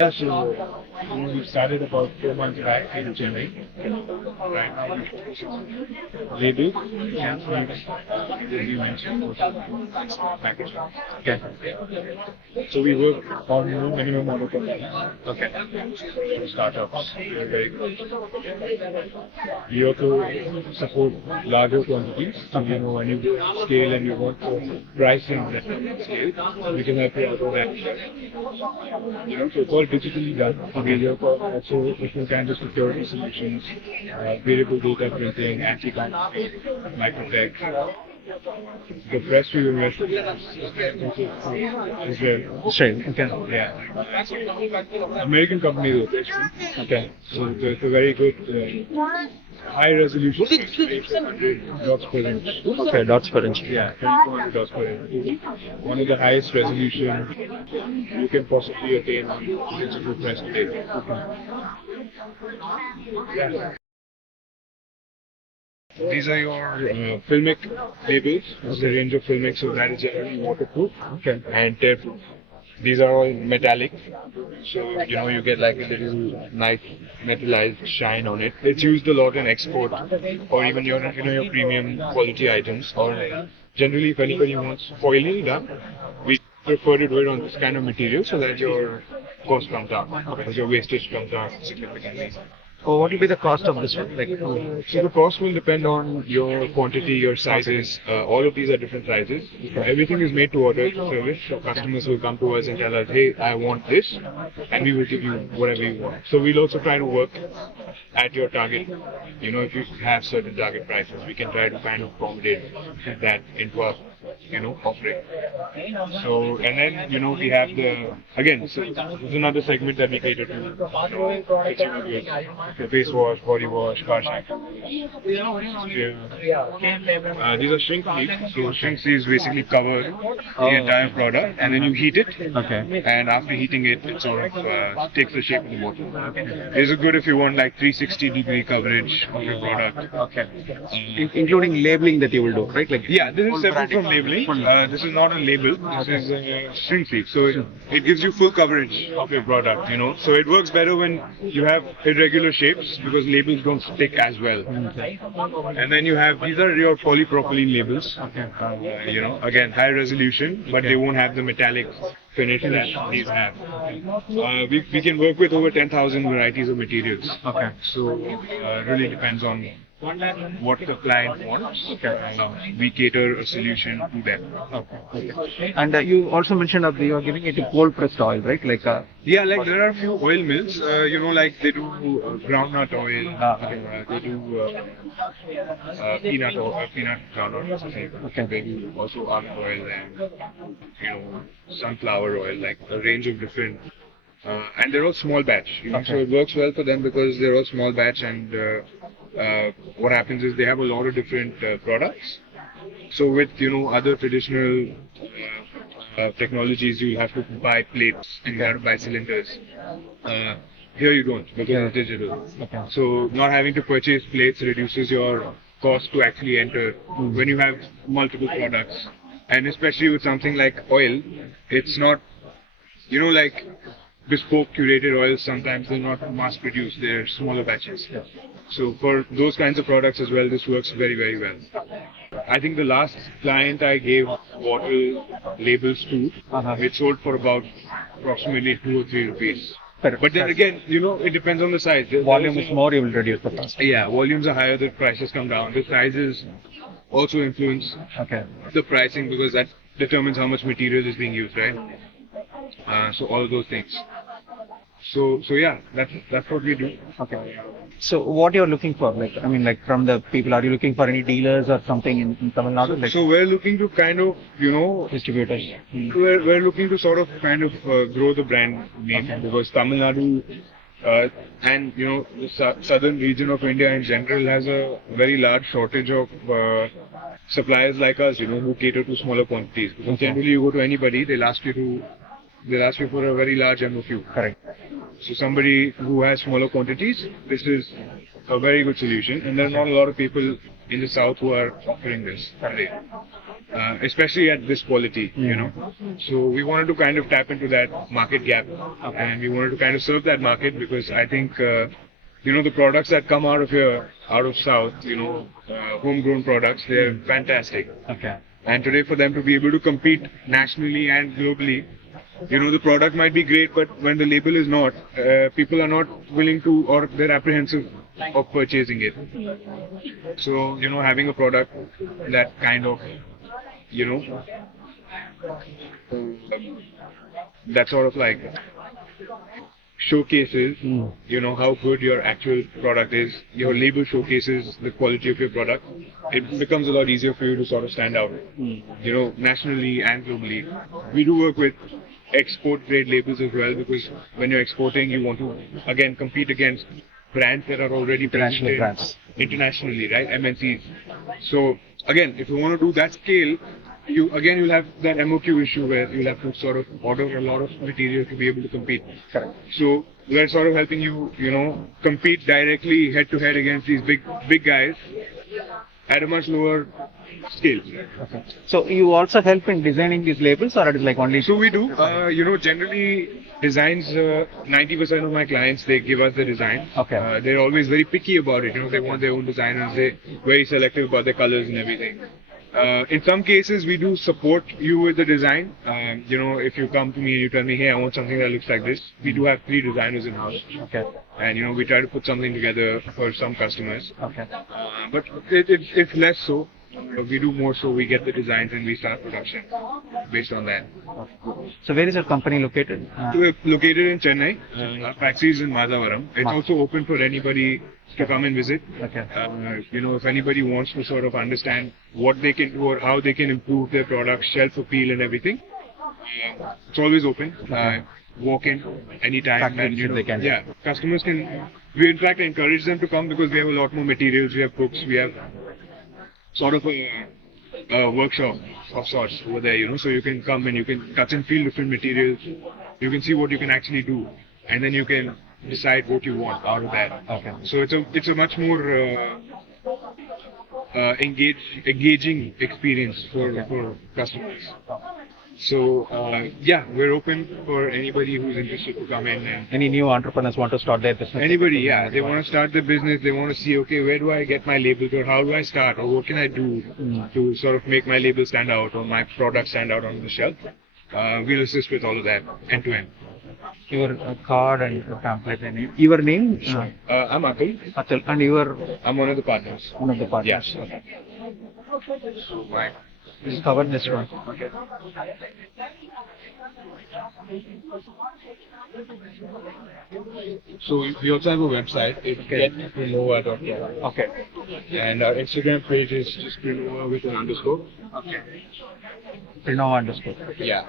Yeah, so we started about 4 months back in Chennai. Right now, label, campaigns, as you mentioned, packaging. Okay. So we work on minimum order quantity. Okay. Startups. Very good. We also support larger quantities. So, when you scale and you want to pricing that scale, we can help you out with that. So it's all digitally done. Also, if you can just security solutions, variable data printing, anti-counterfeit, microtech. The press we invest in Israel. Straight. Okay. Yeah. American company though. Okay. So it's a very good high resolution. Dots per inch. Okay, dots per inch. Yeah, 2400 dots per inch. One of the highest resolution you can possibly attain on digital press today. Yeah. These are your filmic labels. This is a range of filmics, so that is generally waterproof and tearproof. These are all metallic, so you get like a little nice metallized shine on it. It's used a lot in export, or even your premium quality items. Or generally, if anybody wants foiling done, we prefer to do it on this kind of material so that your cost comes down, because your wastage comes down significantly. Oh, what will be the cost of this one? So the cost will depend on your quantity, your sizes. All of these are different sizes. Everything is made to order service. So customers will come to us and tell us, hey, I want this, and we will give you whatever you want. So we'll also try to work at your target. If you have certain target prices, we can try to kind of accommodate that into our offering. So, and then, we have so this is another segment that we cater to. Consumer goods. Face wash, body wash, car shampoo. These are shrink sleeves. So shrink sleeves basically cover the entire product, and then you heat it. Okay. And after heating it, it sort of takes the shape of the bottle. These are good if you want like 360-degree coverage of your product. Okay. Including labeling that you will do, right? Like yeah, this is separate from labeling. This is not a label. This is a shrink sleeve. So it gives you full coverage of your product. So it works better when you have irregular shapes, because labels don't stick as well. And then you have, these are your polypropylene labels. Again, high resolution, but they won't have the metallic finish that these have. We can work with over 10,000 varieties of materials. Okay. So really depends on what the client wants. We cater a solution to them. Okay. And you also mentioned that you are giving it a cold pressed oil, right? Yeah, like there are a few oil mills, like they do groundnut oil, they do peanut groundnut, okay. They do also almond oil and sunflower oil, like a range of different. And they're all small batch, so it works well for them because they're all small batch, and what happens is they have a lot of different products. So with other traditional technologies, you have to buy plates and you have to buy cylinders. Here you don't, because it's digital. So not having to purchase plates reduces your cost to actually enter when you have multiple products. And especially with something like oil, it's not, like bespoke curated oils, sometimes they're not mass produced, they're smaller batches. So for those kinds of products as well, this works very, very well. I think the last client I gave bottle labels to, it sold for about approximately 2 or 3 rupees. But then again, it depends on the size. Volume is more, you will reduce the cost. Yeah, volumes are higher, the prices come down. The sizes also influence the pricing, because that determines how much material is being used, right? So all of those things. So yeah, that's what we do. Okay. So what you're looking for, from the people, are you looking for any dealers or something in Tamil Nadu? So we're looking to kind of, distributors. We're looking to sort of kind of grow the brand name, because Tamil Nadu and the southern region of India in general has a very large shortage of suppliers like us, who cater to smaller quantities. Because generally you go to anybody, they'll ask you for a very large MOQ. Correct. So somebody who has smaller quantities, this is a very good solution, and there are not a lot of people in the south who are offering this today. especially at this quality, you know. So we wanted to kind of tap into that market gap, and we wanted to kind of serve that market because I think, you know, the products that come out of here, out of South, you know, homegrown products, they're fantastic. Okay. And today for them to be able to compete nationally and globally, you know, the product might be great, but when the label is not, people are not willing to, or they're apprehensive of purchasing it. So, you know, having a product that kind of, you know, that sort of like showcases, you know, how good your actual product is. Your label showcases the quality of your product. It becomes a lot easier for you to sort of stand out, you know, nationally and globally. We do work with export grade labels as well, because when you're exporting, you want to again compete against brands that are already International present brands. internationally, right? MNCs. So again, if you want to do that scale, you'll have that MOQ issue where you'll have to sort of order a lot of material to be able to compete. Correct. So we're sort of helping you, you know, compete directly head to head against these big guys at a much lower scale. Okay. So you also help in designing these labels, or it is like only? So we do, you know, generally designs, 90% of my clients, they give us the design. Okay. They're always very picky about it, you know, they want their own designers, they're very selective about their colors and everything. In some cases, we do support you with the design. You know, if you come to me and you tell me, hey, I want something that looks like this, we do have 3 designers in house. Okay. And, you know, we try to put something together for some customers. Okay. But it's less so. We do more so we get the designs and we start production based on that. So where is your company located? We're located in Chennai. Our factory is in Madhavaram. It's also open for anybody to come and visit. Okay. You know, if anybody wants to sort of understand what they can do or how they can improve their product, shelf appeal and everything, it's always open. Walk in anytime. Factory And, you know, they can. yeah, customers can. We in fact encourage them to come because we have a lot more materials. We have books. We have sort of a workshop of sorts over there, you know, so you can come and you can touch and feel different materials. You can see what you can actually do, and then you can decide what you want out of that. Okay. So it's a much more engaging experience for customers. So yeah, we're open for anybody who's interested to come in. And Any new entrepreneurs want to start their business? anybody, yeah, they want to start their business. They want to see, okay, where do I get my labels, or how do I start, or what can I do to sort of make my label stand out or my product stand out on the shelf. We'll assist with all of that end to end. Your card and your pamphlet and name. Your name? I'm Atul. Atul. And your I'm one of the partners. one of the partners. Yes. Okay. So my Just cover this one. okay. So we also have a website. It's getprinova.com. Okay. And our Instagram page is just Prinova with an underscore. Okay. Prinova underscore. Yeah.